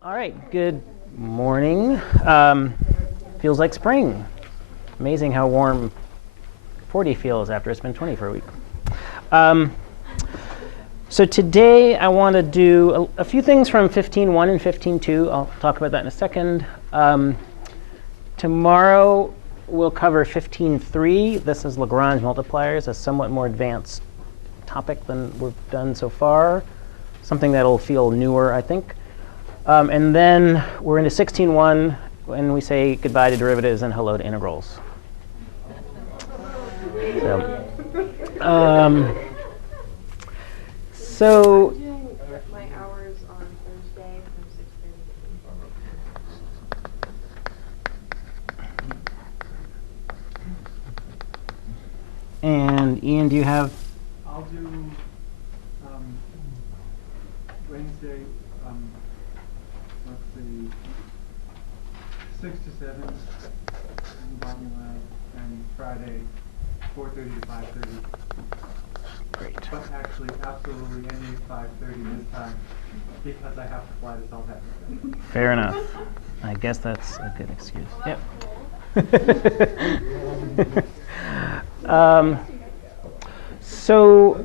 All right, good morning. Feels like spring. Amazing how warm 40 feels after it's been 20 for a week. So today I want to do a few things from 15.1 and 15.2. I'll talk about that in a second. Tomorrow we'll cover 15.3. This is Lagrange multipliers, a somewhat more advanced topic than we've done so far. Something that'll feel newer, I think. And then we're into 16.1 when we say goodbye to derivatives and hello to integrals. So, my hours on Thursday from 6:30. And Ian, do you have? I'll do Wednesday, let's see, 6 to 7 in the bottom lab, and Friday, 4:30 to 5:30. Great. But actually, absolutely any 5:30 this time, because I have to fly to South Africa. Fair enough. I guess that's a good excuse. Yep. So,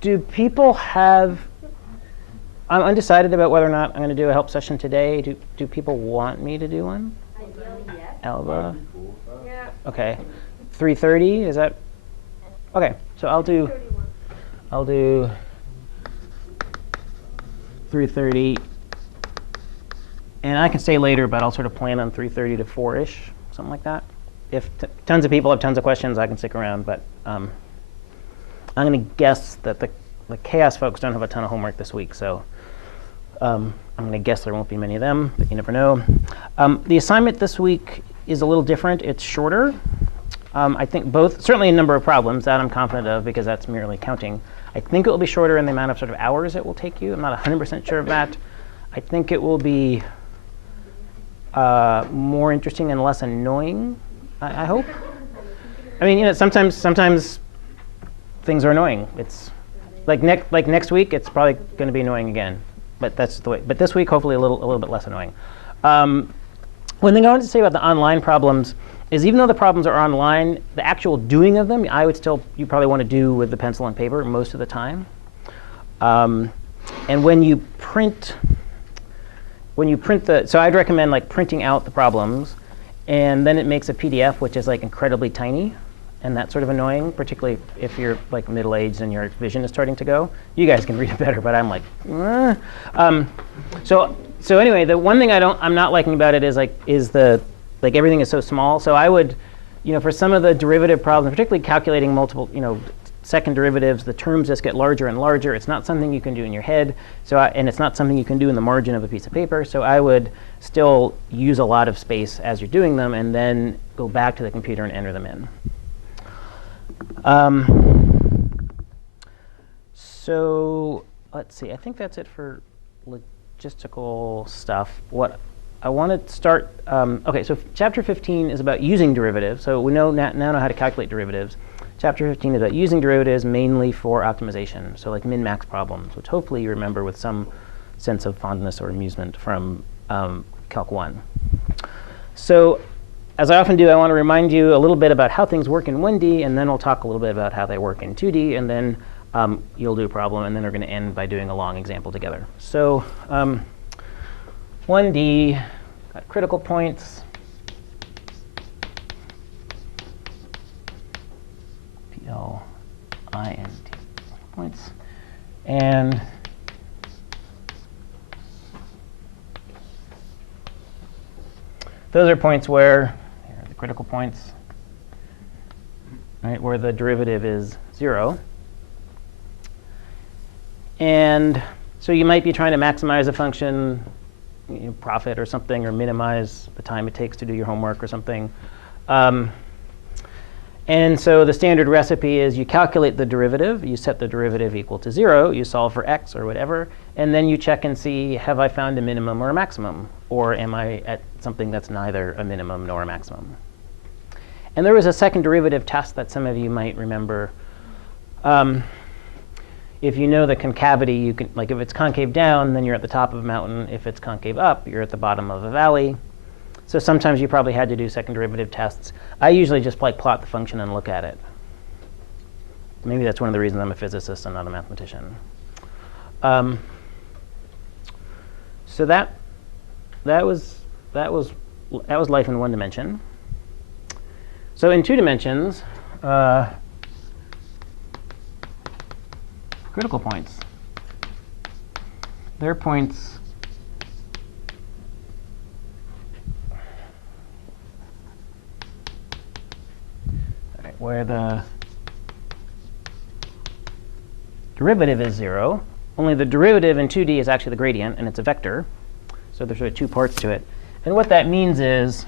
do people have? I'm undecided about whether or not I'm going to do a help session today. Do people want me to do one? Ideally, yes. Alba? Yeah. Okay. 3:30, is that? Okay, so I'll do 3:30. And I can stay later, but I'll sort of plan on 3:30 to 4-ish, something like that. If tons of people have tons of questions, I can stick around, but I'm going to guess that the chaos folks don't have a ton of homework this week, so I'm going to guess there won't be many of them, but you never know. The assignment this week is a little different. It's shorter. I think certainly a number of problems that I'm confident of because that's merely counting. I think it will be shorter in the amount of sort of hours it will take you. I'm not 100% sure of that. I think it will be more interesting and less annoying, I hope. I mean, sometimes things are annoying. It's like next week, it's probably going to be annoying again. But that's the way. But this week, hopefully, a little bit less annoying. One thing I wanted to say about the online problems is even though the problems are online, the actual doing of them, you probably want to do with the pencil and paper most of the time. And when you print so I'd recommend like printing out the problems, and then it makes a PDF, which is like incredibly tiny, and that's sort of annoying, particularly if you're like middle-aged and your vision is starting to go. You guys can read it better, but I'm like, So anyway, the one thing I'm not liking about it is everything is so small. So I would, for some of the derivative problems, particularly calculating multiple, second derivatives, the terms just get larger and larger. It's not something you can do in your head. And it's not something you can do in the margin of a piece of paper. So I would still use a lot of space as you're doing them, and then go back to the computer and enter them in. So let's see. I think that's it for logistical stuff. What I want to start. Okay, so chapter 15 is about using derivatives. So we now know how to calculate derivatives. Chapter 15 is about using derivatives mainly for optimization. So like min-max problems, which hopefully you remember with some sense of fondness or amusement from Calc 1. So as I often do, I want to remind you a little bit about how things work in 1D, and then we'll talk a little bit about how they work in 2D, and then you'll do a problem, and then we're going to end by doing a long example together. So 1D, got critical points. P-L-I-N-T, points. And those are points where, here are the critical points, right, where the derivative is 0. And so you might be trying to maximize a function, profit or something, or minimize the time it takes to do your homework or something. And so the standard recipe is you calculate the derivative, you set the derivative equal to 0, you solve for x or whatever, and then you check and see, have I found a minimum or a maximum? Or am I at something that's neither a minimum nor a maximum? And there was a second derivative test that some of you might remember. if you know the concavity, you can, like if it's concave down, then you're at the top of a mountain. If it's concave up, you're at the bottom of a valley. So sometimes you probably had to do second derivative tests. I usually just like plot the function and look at it. Maybe that's one of the reasons I'm a physicist and not a mathematician. So that was life in one dimension. So in two dimensions, critical points. They're points where the derivative is 0, only the derivative in 2D is actually the gradient, and it's a vector. So there's sort of two parts to it. And what that means is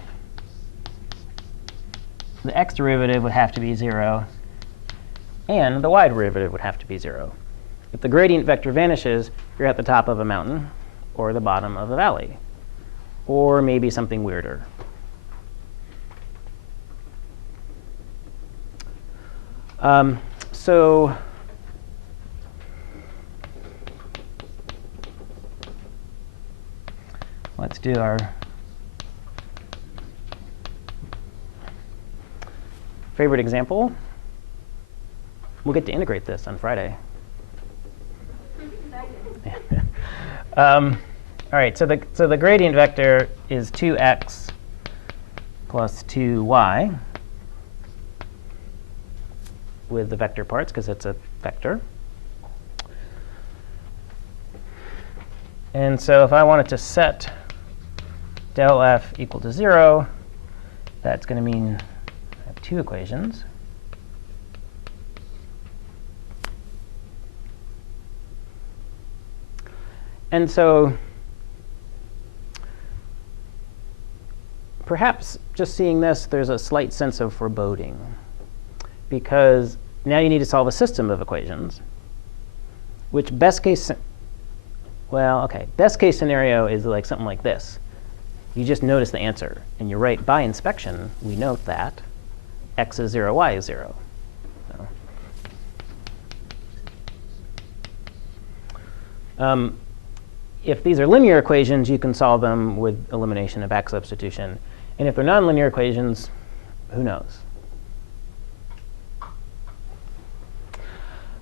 the x derivative would have to be 0, and the y derivative would have to be 0. If the gradient vector vanishes, you're at the top of a mountain or the bottom of a valley, or maybe something weirder. So let's do our favorite example. We'll get to integrate this on Friday. All right, so the gradient vector is 2x plus 2y with the vector parts, because it's a vector. And so if I wanted to set del f equal to 0, that's going to mean I have two equations. And so perhaps just seeing this, there's a slight sense of foreboding, because now you need to solve a system of equations, which best case scenario is like something like this. You just notice the answer, and you're right. By inspection, we note that x is 0, y is 0. So, if these are linear equations, you can solve them with elimination and back substitution. And if they're nonlinear equations, who knows?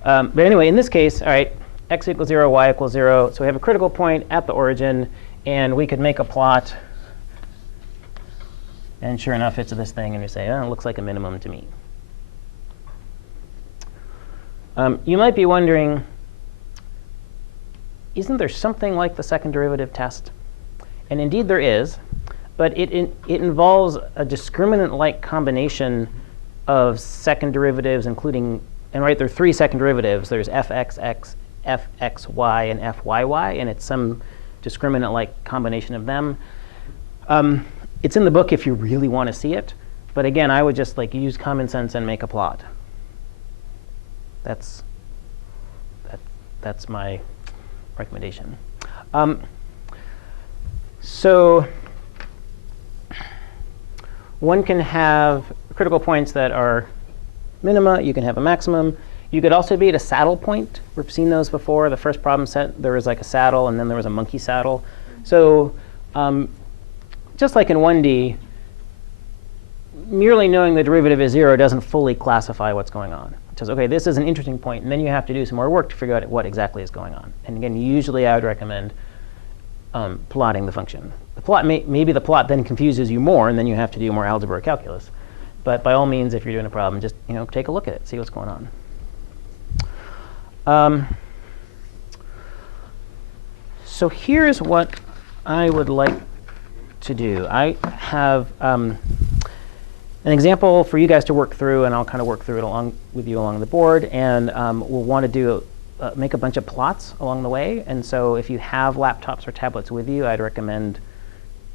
But anyway, in this case, all right, x equals 0, y equals 0. So we have a critical point at the origin, and we could make a plot. And sure enough, it's this thing, and we say, oh, it looks like a minimum to me. You might be wondering, isn't there something like the second derivative test? And indeed there is, but it involves a discriminant-like combination of second derivatives, including, and right, there are three second derivatives. There's fxx, fxy, and fyy, and it's some discriminant-like combination of them. It's in the book if you really want to see it, but again, I would just like use common sense and make a plot. That's my recommendation. So one can have critical points that are minima. You can have a maximum. You could also be at a saddle point. We've seen those before. The first problem set, there was like a saddle, and then there was a monkey saddle. So just like in 1D, merely knowing the derivative is 0 doesn't fully classify what's going on. It says, OK, this is an interesting point, and then you have to do some more work to figure out what exactly is going on. And again, usually I would recommend plotting the function. The plot maybe the plot then confuses you more, and then you have to do more algebra or calculus. But by all means, if you're doing a problem, just take a look at it, see what's going on. So here's what I would like to do. I have an example for you guys to work through, and I'll kind of work through it along with you along the board. And we'll want to do make a bunch of plots along the way. And so if you have laptops or tablets with you, I'd recommend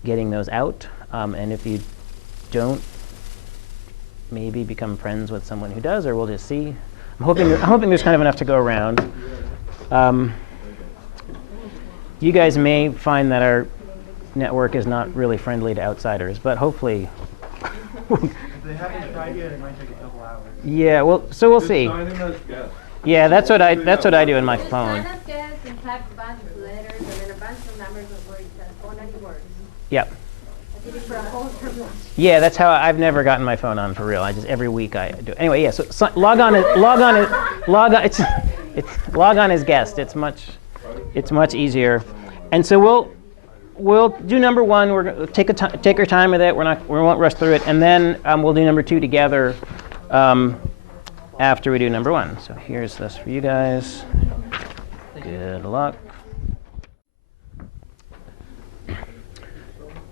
getting those out. And if you don't, maybe become friends with someone who does, or we'll just see. I'm hoping there's kind of enough to go around. You guys may find that our network is not really friendly to outsiders, but hopefully. If they haven't tried yet, it might take a couple hours. Yeah, well, so we'll see. Yeah, that's what I do in my phone. Sign up guest and type a bunch of letters and then a bunch of numbers of words and 490 words. Yep. I did it for a whole term lunch. Yeah, that's how I've never gotten my phone on for real. I just every week I do. Anyway, yeah. So log on as guest. It's much easier. And so we'll do number one. We're gonna take our time with it. We won't rush through it. And then we'll do number two together after we do number one. So here's this for you guys. Good luck.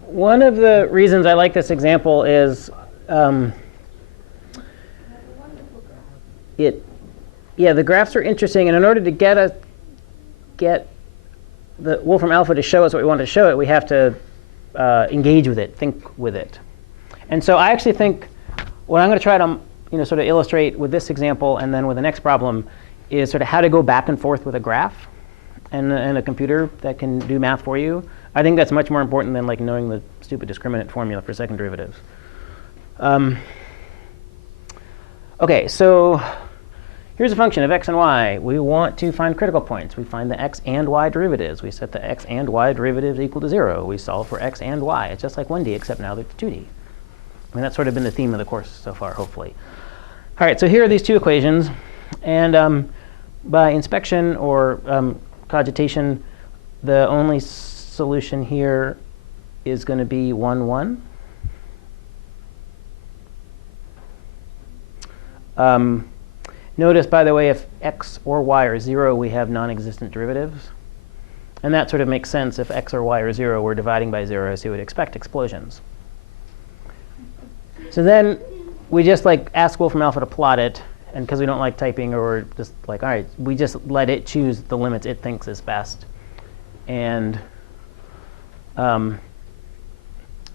One of the reasons I like this example is the graphs are interesting, and in order to get the Wolfram alpha to show us what we want to show it, we have to engage with it, think with it. And so I actually think what I'm going to try to sort of illustrate with this example and then with the next problem is sort of how to go back and forth with a graph and a computer that can do math for you. I think that's much more important than like knowing the stupid discriminant formula for second derivatives. OK, so here's a function of x and y. We want to find critical points. We find the x and y derivatives. We set the x and y derivatives equal to 0. We solve for x and y. It's just like 1D, except now it's 2D. I mean, that's sort of been the theme of the course so far, hopefully. All right, so here are these two equations. And by inspection or cogitation, the only solution here is going to be 1, 1. Notice, by the way, if x or y are 0, we have non-existent derivatives. And that sort of makes sense. If x or y are 0, we're dividing by 0, so you would expect explosions. So then we just like ask Wolfram alpha to plot it. And because we don't like typing, or we're just like, all right, we just let it choose the limits it thinks is best. And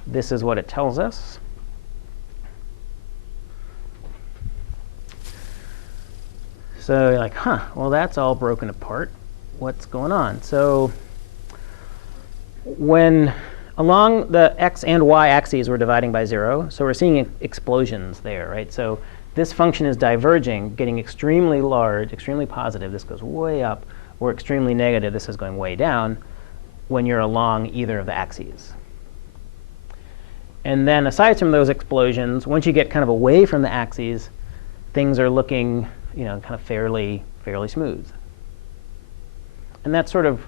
this is what it tells us. So you're like, huh, well, that's all broken apart. What's going on? So when along the x and y axes, we're dividing by 0. So we're seeing explosions there, right? So this function is diverging, getting extremely large, extremely positive. This goes way up. Or extremely negative. This is going way down when you're along either of the axes. And then aside from those explosions, once you get kind of away from the axes, things are looking kind of fairly smooth. And that's sort of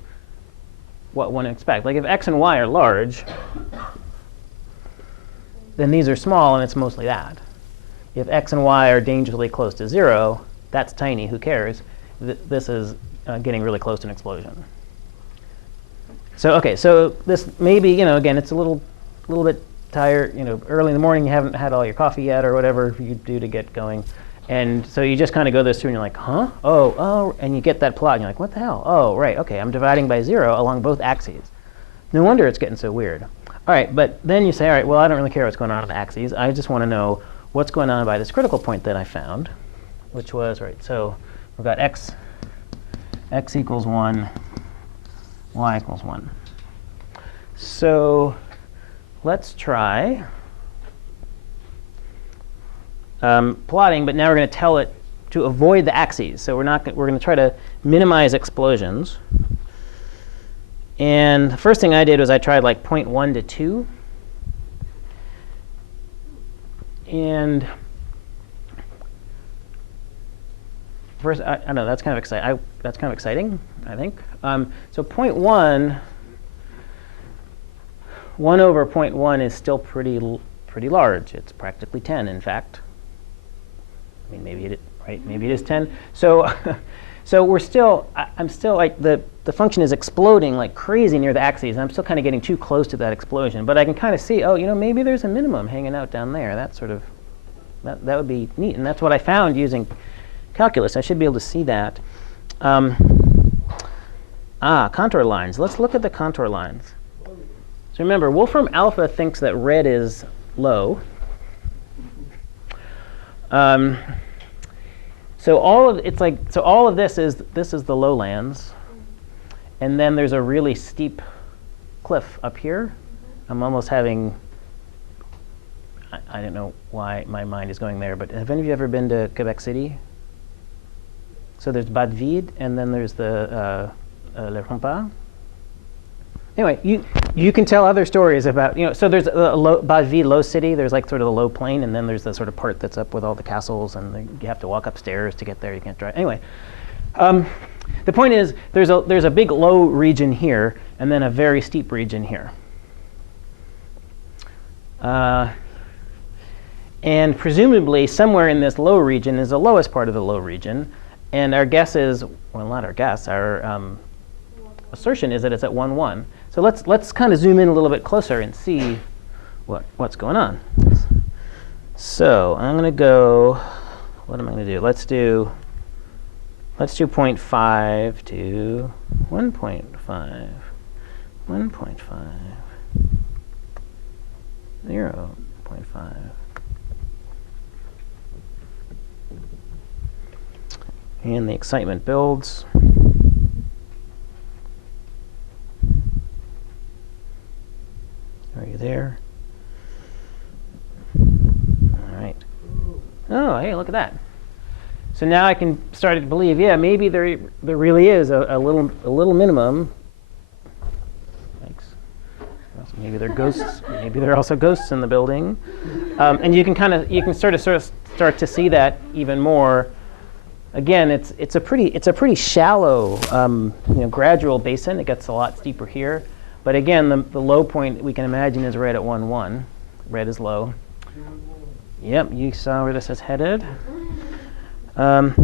what one expects. Like if x and y are large, then these are small, and it's mostly that. If x and y are dangerously close to 0, that's tiny. Who cares? This is getting really close to an explosion. So OK, so this maybe again, it's a little bit tired. Early in the morning, you haven't had all your coffee yet, or whatever you do to get going. And so you just kind of go this through, and you're like, huh? Oh, and you get that plot, and you're like, what the hell? Oh, right, OK, I'm dividing by 0 along both axes. No wonder it's getting so weird. All right, but then you say, all right, well, I don't really care what's going on the axes. I just want to know what's going on by this critical point that I found, which was, right, so we've got x equals 1, y equals 1. So let's try plotting, but now we're going to tell it to avoid the axes. So we're going to try to minimize explosions. And the first thing I did was I tried like 0.1 to 2. And first, I don't know, that's kind of exciting. That's kind of exciting, I think. So 0.1, 1 over 0.1 is still pretty large. It's practically 10, in fact. I mean, maybe it is 10. So, so I'm still like the function is exploding like crazy near the axes. And I'm still kind of getting too close to that explosion. But I can kind of see, maybe there's a minimum hanging out down there. That would be neat. And that's what I found using calculus. I should be able to see that. Contour lines. Let's look at the contour lines. So remember, Wolfram alpha thinks that red is low. So all of this is the lowlands, and then there's a really steep cliff up here. I'm almost having, I don't know why my mind is going there, but have any of you ever been to Quebec City? So there's bas vide, and then there's the le rempart. Anyway, you can tell other stories about, so there's a bas vide, low city. There's like sort of the low plain, and then there's the sort of part that's up with all the castles, and you have to walk upstairs to get there. You can't drive. Anyway, the point is there's a big low region here, and then a very steep region here. And presumably somewhere in this low region is the lowest part of the low region. And our guess is, well, not our guess, our assertion is that it's at 1, 1. So let's kind of zoom in a little bit closer and see what's going on. So I'm going to go, what am I going to do? Let's do 0.5 to 1.5, 1.5, 0.5. And the excitement builds. Are you there? All right. Oh, hey, look at that. So now I can start to believe, yeah, maybe there really is a little minimum. Thanks. Maybe there are ghosts. Maybe there are also ghosts in the building, and you can sort of start to see that even more. Again, it's a pretty shallow, gradual basin. It gets a lot steeper here, but again, the low point we can imagine is right at 1, 1. Red is low. Yep, you saw where this is headed. And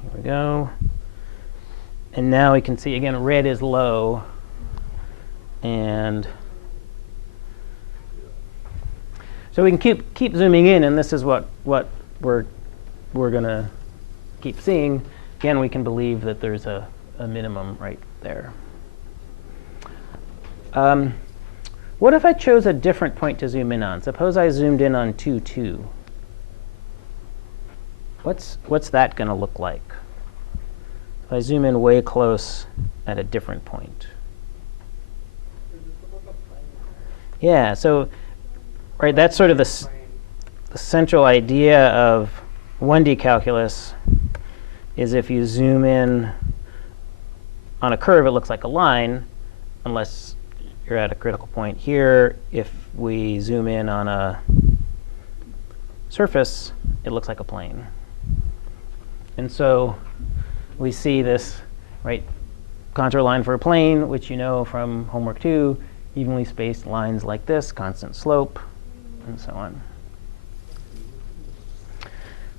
here we go. And now we can see, again, red is low. And so we can keep zooming in, and this is what we're going to keep seeing. Again, we can believe that there's a minimum right there. What if I chose a different point to zoom in on? Suppose I zoomed in on 2, 2. What's that going to look like? If I zoom in way close at a different point. Yeah, so right, that's sort of the central idea of 1D calculus is if you zoom in on a curve, it looks like a line, unless you're at a critical point here. If we zoom in on a surface, it looks like a plane. And so we see this, right, contour line for a plane, which you know from homework 2, evenly spaced lines like this, constant slope, and so on.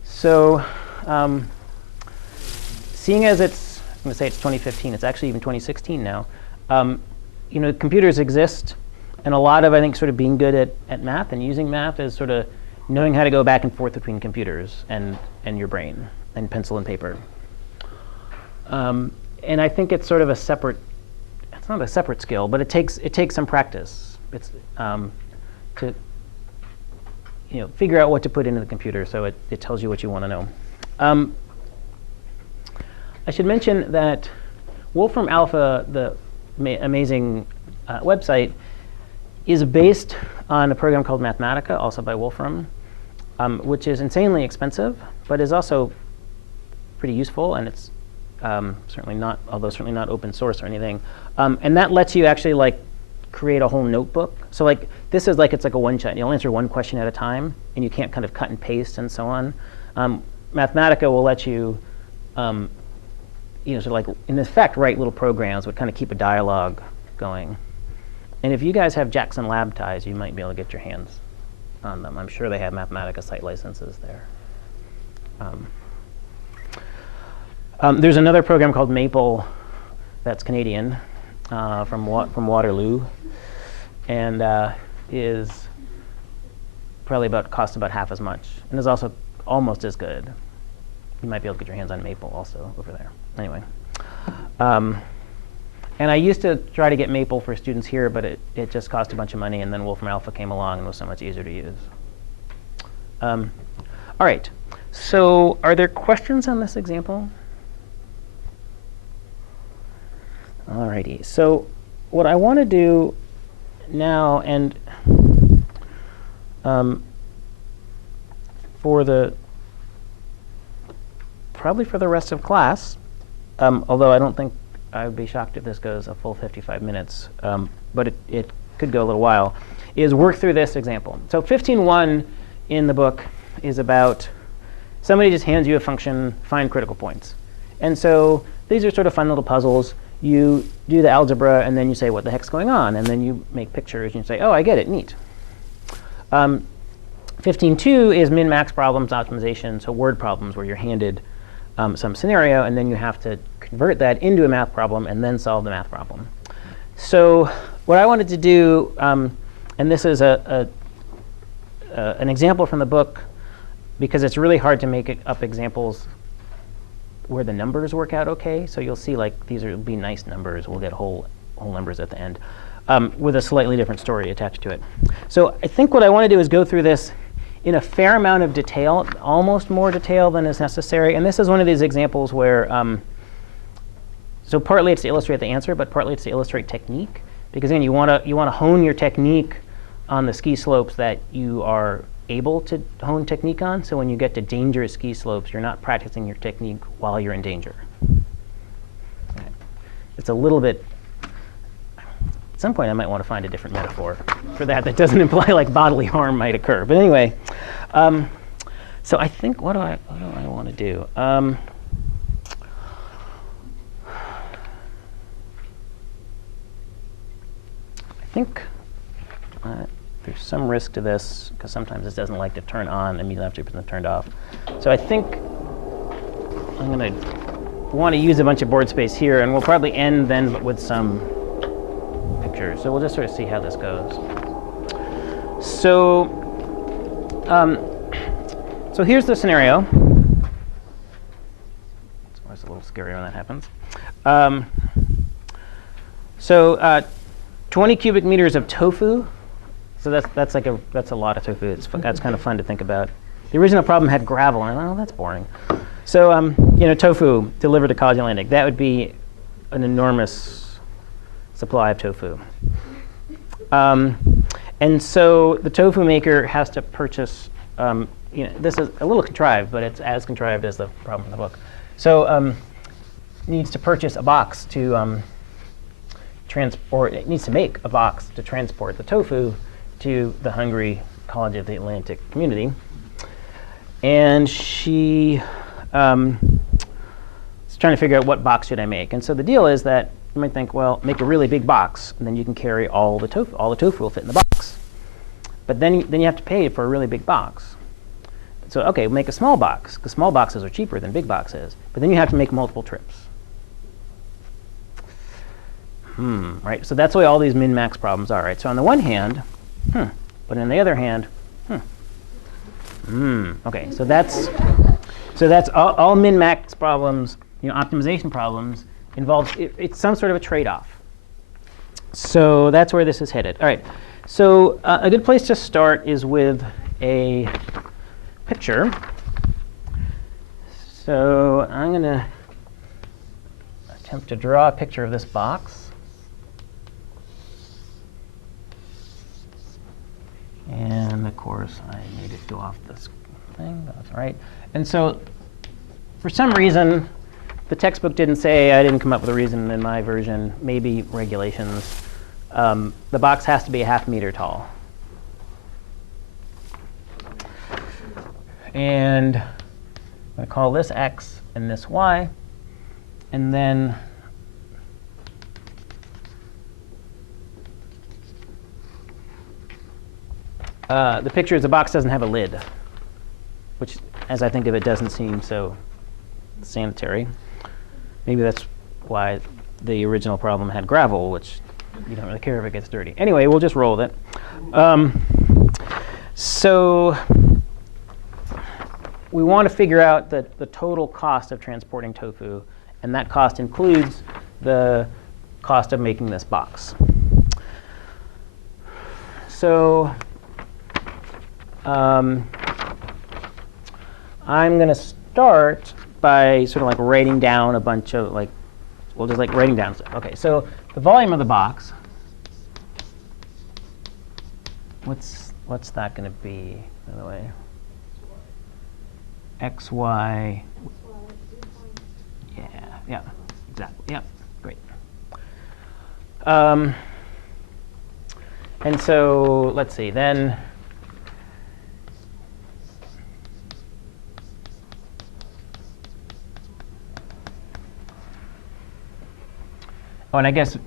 So seeing as it's, I'm going to say it's 2015, it's actually even 2016 now, computers exist, and a lot of, I think, sort of being good at math and using math is sort of knowing how to go back and forth between computers and your brain and pencil and paper. And I think it's sort of it's not a separate skill, but it takes some practice. It's to figure out what to put into the computer so it tells you what you want to know. I should mention that Wolfram Alpha, the amazing website, is based on a program called Mathematica, also by Wolfram, which is insanely expensive, but is also pretty useful, and it's certainly not open source or anything. And that lets you actually create a whole notebook. So this is it's like a one-shot. You'll answer one question at a time, and you can't kind of cut and paste and so on. Mathematica will let you, in effect, write little programs that kind of keep a dialogue going. And if you guys have Jackson Lab ties, you might be able to get your hands on them. I'm sure they have Mathematica site licenses there. There's another program called Maple that's Canadian, from Waterloo, and is probably costs about half as much, and is also almost as good. You might be able to get your hands on Maple also over there. Anyway, and I used to try to get Maple for students here, but it just cost a bunch of money, and then Wolfram Alpha came along and was so much easier to use. All right, so are there questions on this example? Alrighty, so what I want to do now, and probably for the rest of class, although I don't think I would be shocked if this goes a full 55 minutes, but it could go a little while, is work through this example. So 15.1 in the book is about somebody just hands you a function, find critical points. And so these are sort of fun little puzzles. You do the algebra, and then you say, what the heck's going on? And then you make pictures, and you say, oh, I get it, neat. 15.2 is min-max problems, optimization, so word problems where you're handed some scenario, and then you have to convert that into a math problem and then solve the math problem. So what I wanted to do, and this is an example from the book, because it's really hard to make up examples where the numbers work out okay. So you'll see like these will be nice numbers. We'll get whole numbers at the end with a slightly different story attached to it. So I think what I want to do is go through this in a fair amount of detail, almost more detail than is necessary. And this is one of these examples where, so partly it's to illustrate the answer, but partly it's to illustrate technique. Because again, you want to hone your technique on the ski slopes that you are able to hone technique on. So when you get to dangerous ski slopes, you're not practicing your technique while you're in danger. Okay. It's a little bit, at some point I might want to find a different metaphor for that doesn't imply like bodily harm might occur. But anyway, so I think, what do I want to do? I think there's some risk to this, because sometimes this doesn't like to turn on immediately after it's turned off. So I think I'm going to want to use a bunch of board space here, and we'll probably end then with some pictures. So we'll just sort of see how this goes. So, so here's the scenario. It's always a little scary when that happens. So 20 cubic meters of tofu. So that's a lot of tofu. That's kind of fun to think about. The original problem had gravel, and oh, that's boring. So tofu delivered to College Atlantic. That would be an enormous supply of tofu. And so the tofu maker has to purchase. This is a little contrived, but it's as contrived as the problem in the book. So needs to purchase a box to transport. It needs to make a box to transport the tofu to the hungry College of the Atlantic community. And she is trying to figure out what box should I make. And so the deal is that you might think, well, make a really big box, and then you can carry all the tofu. All the tofu will fit in the box. But then you have to pay for a really big box. So okay, make a small box, because small boxes are cheaper than big boxes. But then you have to make multiple trips. Right? So that's the way all these min-max problems are, right? So on the one hand, but on the other hand, okay, so that's all min-max problems, optimization problems involves it's some sort of a trade-off. So that's where this is headed. All right, so a good place to start is with a picture. So I'm going to attempt to draw a picture of this box. And of course, I made it go off this thing. That's right. And so, for some reason, the textbook didn't say. I didn't come up with a reason in my version. Maybe regulations. The box has to be a half meter tall. And I'm going to call this x and this y. And then the picture is the box doesn't have a lid, which, as I think of it, doesn't seem so sanitary. Maybe that's why the original problem had gravel, which you don't really care if it gets dirty. Anyway, we'll just roll with it. So we want to figure out the total cost of transporting tofu, and that cost includes the cost of making this box. So I'm going to start by sort of like writing down a bunch of like we'll just like writing down stuff. Okay, so the volume of the box, what's that going to be, by the way? XY. Yeah, exactly. Yeah, great. And so let's see, then oh, and I guess,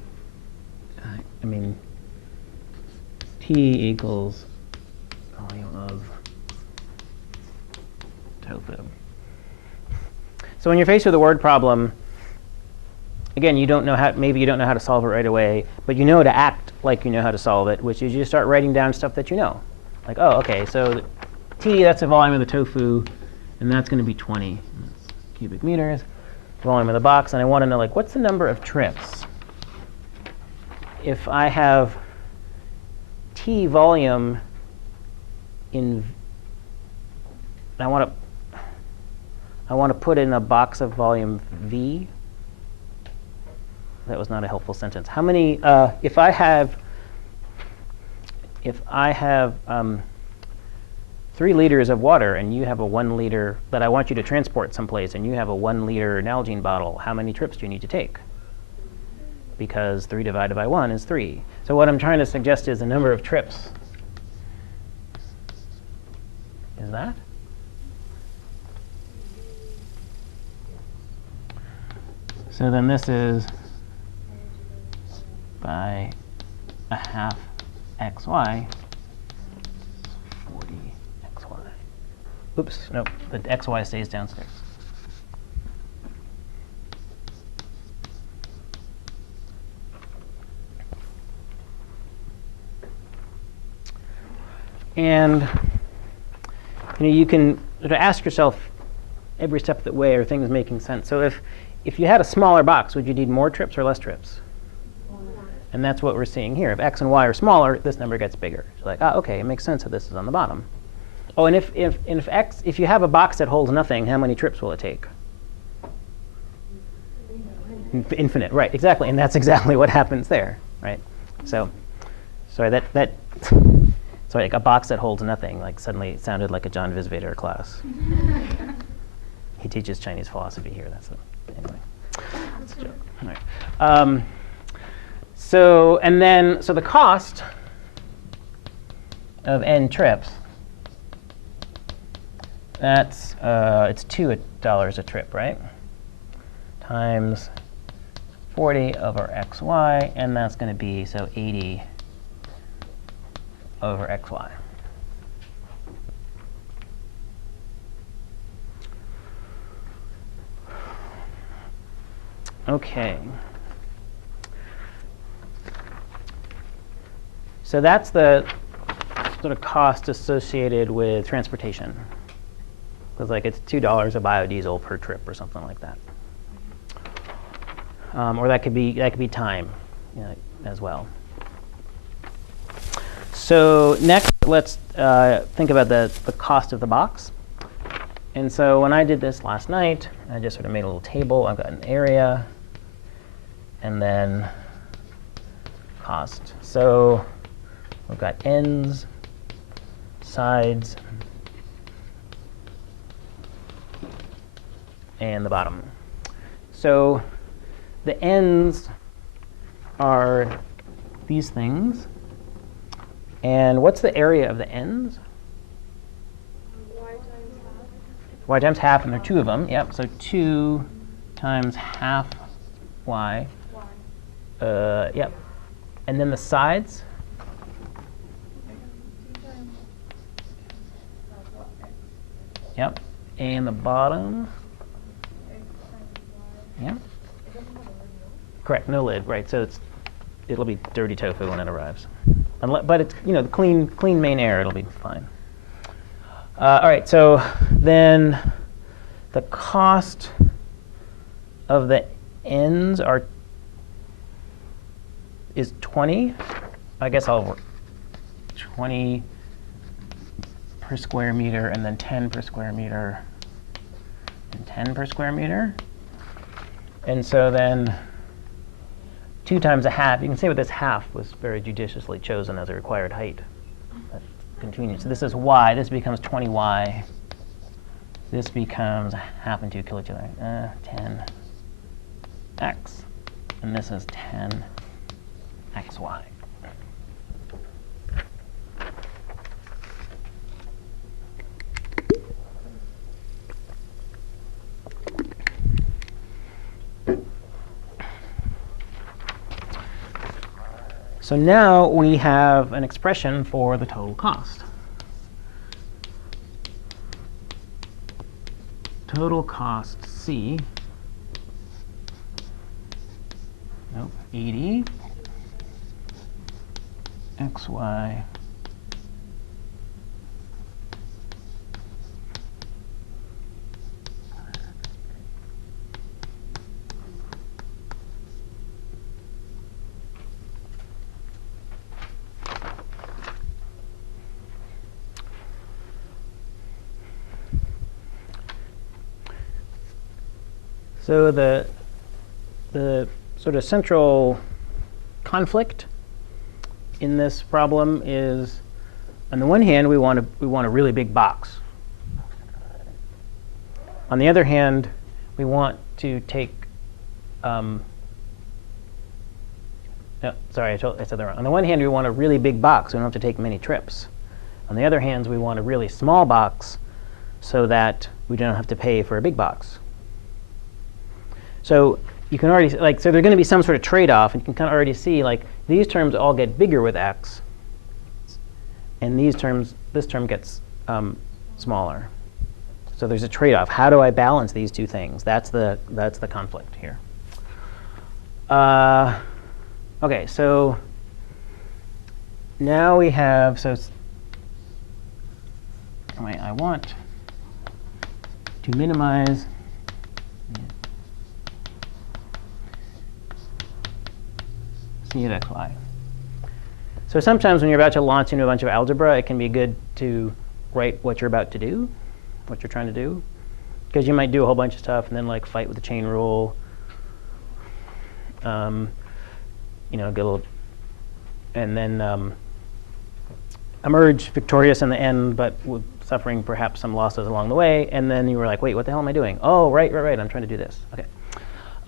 I mean, T equals volume of tofu. So when you're faced with a word problem, again, you don't know how, maybe you don't know how to solve it right away, but you know to act like you know how to solve it, which is you start writing down stuff that you know. Like, oh, okay, so T, that's the volume of the tofu, and that's going to be 20 that's cubic meters, volume of the box, and I want to know, like, what's the number of trips? If I have T volume in, I want to put in a box of volume V. That was not a helpful sentence. How many? If I have 3 liters of water and you have a 1 liter that I want you to transport someplace, and you have a 1 liter Nalgene bottle, how many trips do you need to take? Because 3 divided by 1 is 3. So what I'm trying to suggest is the number of trips. Is that? So then this is by a half xy, 40 xy. Oops, no, the xy stays downstairs. And you can sort of ask yourself every step of the way, are things making sense? So if you had a smaller box, would you need more trips or less trips? And that's what we're seeing here. If x and y are smaller, this number gets bigger. So like, okay, it makes sense that this is on the bottom. Oh, and if you have a box that holds nothing, how many trips will it take? Infinite, right? Exactly, and that's exactly what happens there, right? So, sorry, sorry, like a box that holds nothing, like suddenly it sounded like a John Visvader class. He teaches Chinese philosophy here. Anyway, that's a joke. All right. So the cost of n trips, that's it's $2 a trip, right? Times 40 over xy, and that's going to be 80 over xy. Okay. So that's the sort of cost associated with transportation. Because like it's $2 a biodiesel per trip or something like that. Or that could be time, as well. So next, let's think about the cost of the box. And so when I did this last night, I just sort of made a little table. I've got an area, and then cost. So we've got ends, sides, and the bottom. So the ends are these things. And what's the area of the ends? Y times half, and there are 2 of them. Yep, so 2 times half y. Yep. And then the sides? Yep. And the bottom? Yeah. Correct, no lid, right. So it'll be dirty tofu when it arrives. But it's, the clean main air, it'll be fine. All right, so then the cost of the ends is 20. I guess I'll work 20 per square meter, and then 10 per square meter, and 10 per square meter. And so then 2 times a half. You can say with this half was very judiciously chosen as a required height. That's convenient. So this is y. This becomes 20y. This becomes half and 2 kilojoule. 10x. And this is 10xy. So now we have an expression for the total cost. Total cost C, 80 xy So the sort of central conflict in this problem is, on the one hand, we want a really big box. On the other hand, we want to take no, sorry, I said that wrong. On the one hand, we want a really big box. We don't have to take many trips. On the other hand, we want a really small box so that we don't have to pay for a big box. So you can already, so there's going to be some sort of trade-off, and you can kind of already see, these terms all get bigger with x, and this term gets smaller. So there's a trade-off. How do I balance these two things? That's the conflict here. OK, so now we have, I want to minimize C of xy. So sometimes when you're about to launch into a bunch of algebra, it can be good to write what you're about to do, what you're trying to do, because you might do a whole bunch of stuff and then fight with the chain rule, get a little, and then emerge victorious in the end, but with suffering perhaps some losses along the way. And then you were like, wait, what the hell am I doing? Oh, right, I'm trying to do this. OK.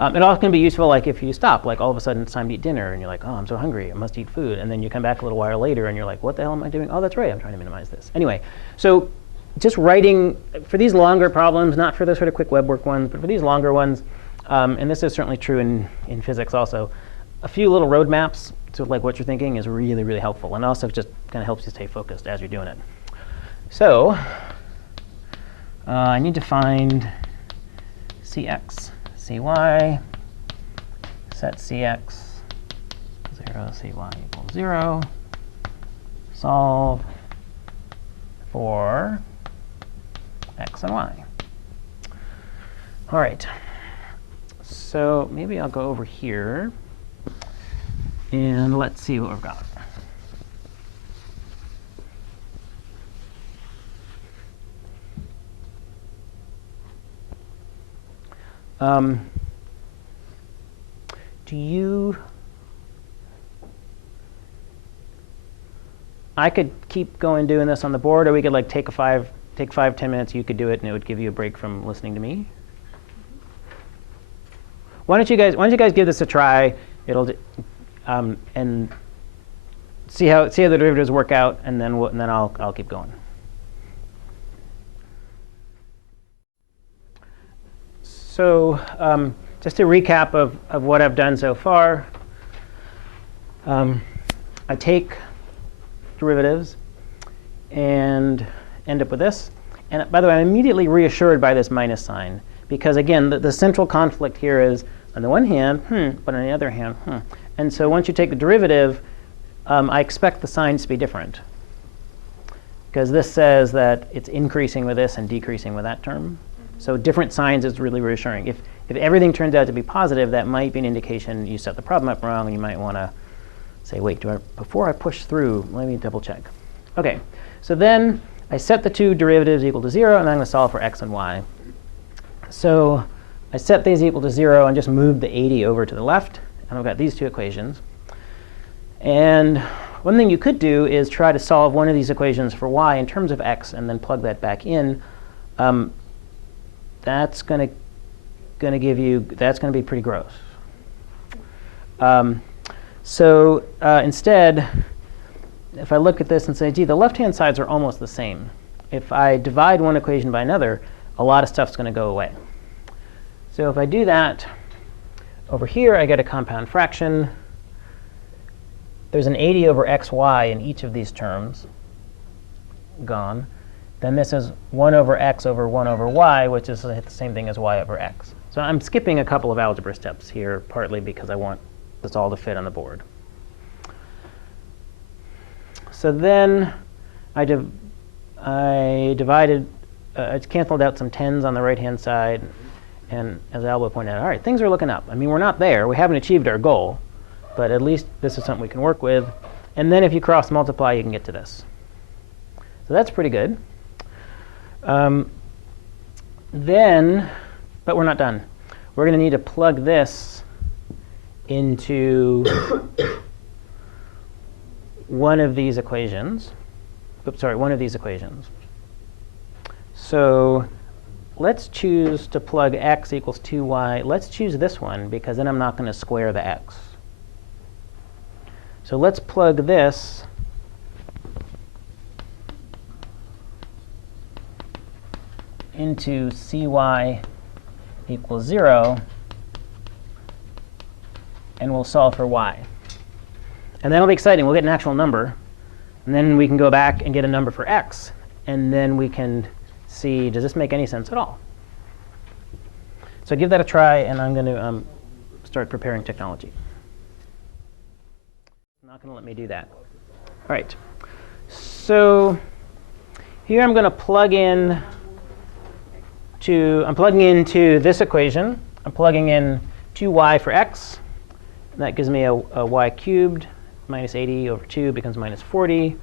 It also can be useful if you stop, all of a sudden it's time to eat dinner, and you're like, oh, I'm so hungry, I must eat food. And then you come back a little while later, and you're like, what the hell am I doing? Oh, that's right, I'm trying to minimize this. Anyway, so just writing, for these longer problems, not for the sort of quick web work ones, but for these longer ones, and this is certainly true in physics also, a few little roadmaps to what you're thinking is really, really helpful, and also just kind of helps you stay focused as you're doing it. So I need to find Cx. Cy, set Cx 0, Cy equals 0, solve for x and y. All right, so maybe I'll go over here, and let's see what we've got. I could keep going doing this on the board, or we could take 5-10 minutes. You could do it, and it would give you a break from listening to me. Why don't you guys give this a try? It'll and see how the derivatives work out, and then I'll keep going. So just a recap of what I've done so far. I take derivatives and end up with this. And by the way, I'm immediately reassured by this minus sign, because again, the central conflict here is, on the one hand, but on the other hand, And so once you take the derivative, I expect the signs to be different, because this says that it's increasing with this and decreasing with that term. So different signs is really reassuring. If everything turns out to be positive, that might be an indication you set the problem up wrong, and you might want to say, wait, before I push through, let me double check. OK, so then I set the two derivatives equal to 0, and I'm going to solve for x and y. So I set these equal to 0 and just moved the 80 over to the left. and I've got these two equations. And one thing you could do is try to solve one of these equations for y in terms of x and then plug that back in. That's going to be pretty gross. Instead, if I look at this and say, gee, the left-hand sides are almost the same. If I divide one equation by another, a lot of stuff's going to go away. So if I do that, over here I get a compound fraction. There's an 80 over xy in each of these terms, gone. Then this is 1 over x over 1 over y, which is the same thing as y over x. So I'm skipping a couple of algebra steps here, partly because I want this all to fit on the board. So then I canceled out some 10s on the right-hand side. And as Alba pointed out, all right, things are looking up. I mean, we're not there. We haven't achieved our goal. But at least this is something we can work with. And then if you cross multiply, you can get to this. So that's pretty good. But we're not done. We're going to need to plug this into one of these equations. Oops, sorry, one of these equations. So let's choose to plug x equals 2y. Let's choose this one, because then I'm not going to square the x. So let's plug this into cy equals 0, and we'll solve for y. And that'll be exciting. We'll get an actual number. And then we can go back and get a number for x. And then we can see, does this make any sense at all? So give that a try, and I'm going to start preparing technology. Not going to let me do that. All right. So here I'm going to plug in I'm plugging into this equation. I'm plugging in 2y for x. And that gives me a y cubed. Minus 80 over 2 becomes minus 40.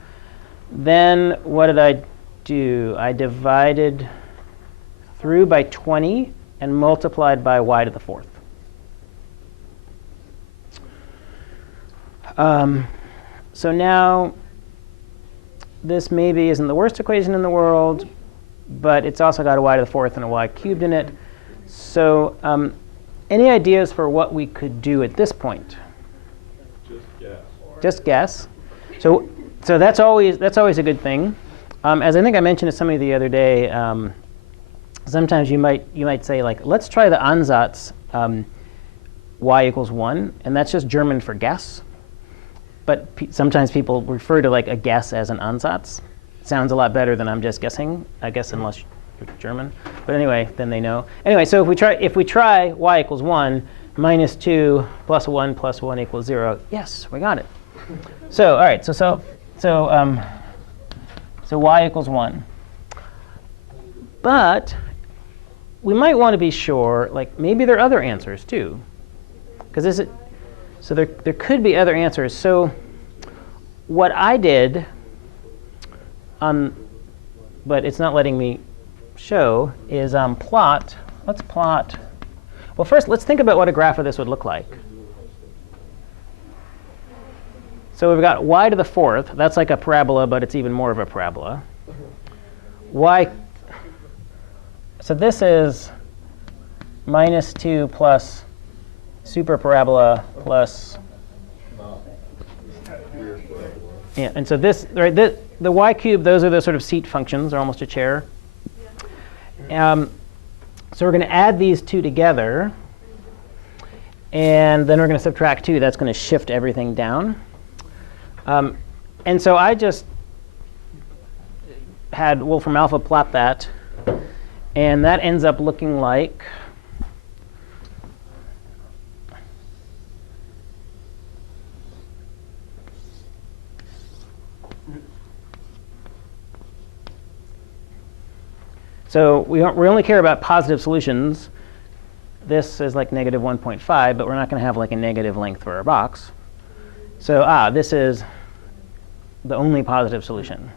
Then what did I do? I divided through by 20 and multiplied by y to the 4th. So now this maybe isn't the worst equation in the world, but it's also got a y to the 4th and a y cubed in it. So any ideas for what we could do at this point? Just guess. So that's always a good thing. As I think I mentioned to somebody the other day, sometimes you might say, like, let's try the Ansatz y equals 1, and that's just German for guess. But sometimes people refer to like a guess as an Ansatz. Sounds a lot better than I'm just guessing, I guess, unless you're German. But anyway, then they know. Anyway, so if we try y equals 1, minus 2 plus 1 plus 1 equals 0, yes, we got it. So all right, so y equals 1. But we might want to be sure, like maybe there are other answers too, because so there could be other answers. So what I did, but it's not letting me show, is plot. Let's plot. Well, first let's think about what a graph of this would look like. So we've got y to the 4th. That's like a parabola, but it's even more of a parabola. So this is minus 2 plus super parabola plus. Yeah, and so this, right, the y cubed, those are the sort of seat functions. They're almost a chair. So we're going to add these two together. And then we're going to subtract 2. That's going to shift everything down. And so I just had Wolfram Alpha plot that. And that ends up looking like so we only care about positive solutions. This is like negative 1.5, but we're not going to have like a negative length for our box. So this is the only positive solution.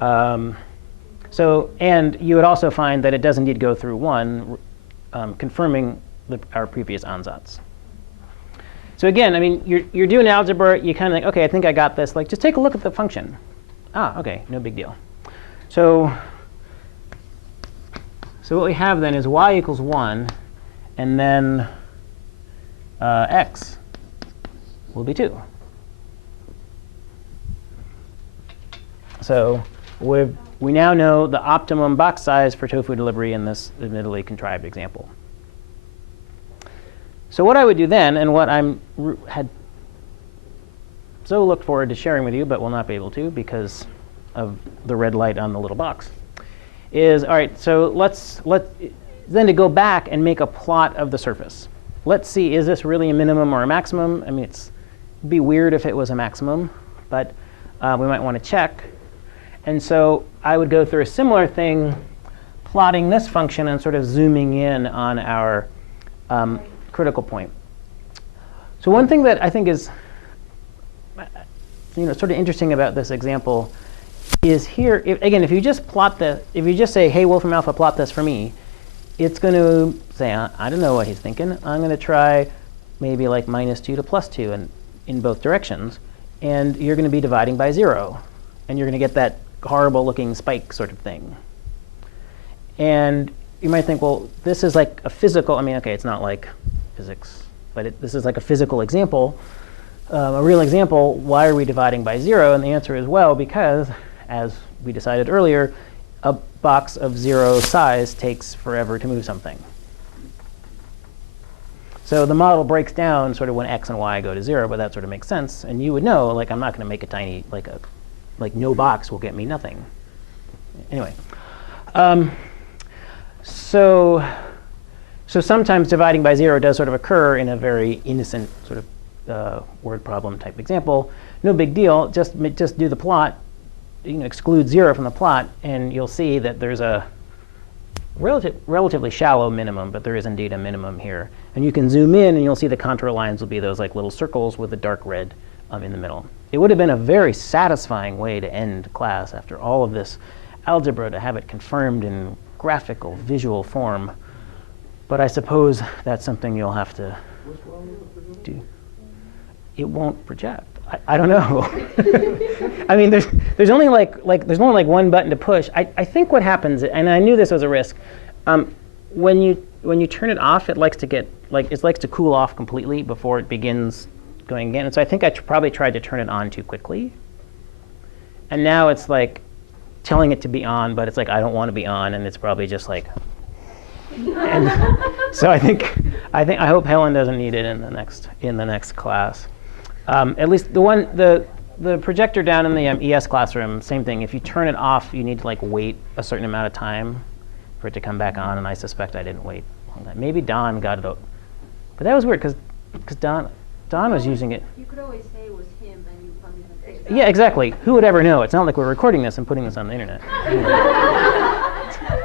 And you would also find that it does indeed go through 1, confirming our previous ansatz. So again, I mean, you're doing algebra. You kind of think, OK, I think I got this. Like, just take a look at the function. Ah, OK, no big deal. So what we have then is y equals 1, and then x will be 2. So we now know the optimum box size for tofu delivery in this admittedly contrived example. So what I would do then, and what had so looked forward to sharing with you, but will not be able to because of the red light on the little box, is, all right, so let's then to go back and make a plot of the surface. Let's see, is this really a minimum or a maximum? I mean, it'd be weird if it was a maximum, but we might want to check. And so I would go through a similar thing, plotting this function and sort of zooming in on our critical point. So one thing that I think is sort of interesting about this example is here, again, if you just say, hey, Wolfram Alpha, plot this for me, it's going to say, I don't know what he's thinking. I'm going to try maybe like -2 to +2 in both directions. And you're going to be dividing by 0. And you're going to get that horrible looking spike sort of thing. And you might think, well, this is like a physical, I mean, OK, it's not like physics, but this is like a physical example, a real example. Why are we dividing by 0? And the answer is, well, because, as we decided earlier, a box of 0 size takes forever to move something. So the model breaks down sort of when x and y go to 0, but that sort of makes sense. And you would know, like, I'm not going to make a tiny, like no box will get me nothing. Anyway, so sometimes dividing by 0 does sort of occur in a very innocent sort of word problem type example. No big deal. Just do the plot. Exclude 0 from the plot, and you'll see that there's a relatively shallow minimum, but there is indeed a minimum here. And you can zoom in, and you'll see the contour lines will be those like little circles with the dark red in the middle. It would have been a very satisfying way to end class after all of this algebra, to have it confirmed in graphical, visual form. But I suppose that's something you'll have to do. It won't project. I don't know. I mean, there's only like one button to push. I think what happens, and I knew this was a risk, when you turn it off, it likes to cool off completely before it begins going again. And so I think I probably tried to turn it on too quickly. And now it's like telling it to be on, but it's like I don't want to be on, and it's probably just like. And so I hope Helen doesn't need it in the next class. At least the projector down in the ES classroom, same thing. If you turn it off, you need to like wait a certain amount of time for it to come back on, and I suspect I didn't wait long time. Maybe Don got it out, but that was weird because Don was using it. You could always say it was him, and you probably didn't. Yeah, exactly. Who would ever know? It's not like we're recording this and putting this on the internet.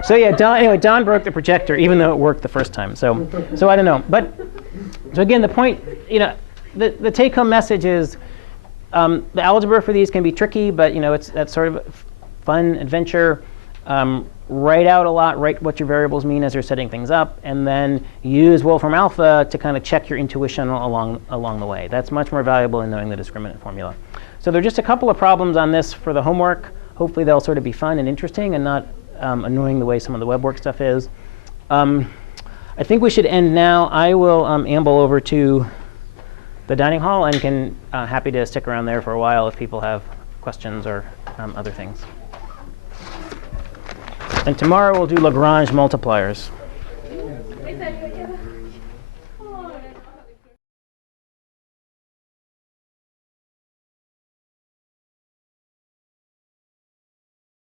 So yeah, Don broke the projector, even though it worked the first time. So I don't know. But so again, the point, the take-home message is the algebra for these can be tricky, but that's sort of a fun adventure. Write out a lot, write what your variables mean as you're setting things up, and then use Wolfram Alpha to kind of check your intuition along the way. That's much more valuable than knowing the discriminant formula. So there are just a couple of problems on this for the homework. Hopefully they'll sort of be fun and interesting and not annoying the way some of the web work stuff is. I think we should end now. I will amble over to the dining hall and can happy to stick around there for a while if people have questions or other things. And tomorrow we'll do Lagrange multipliers.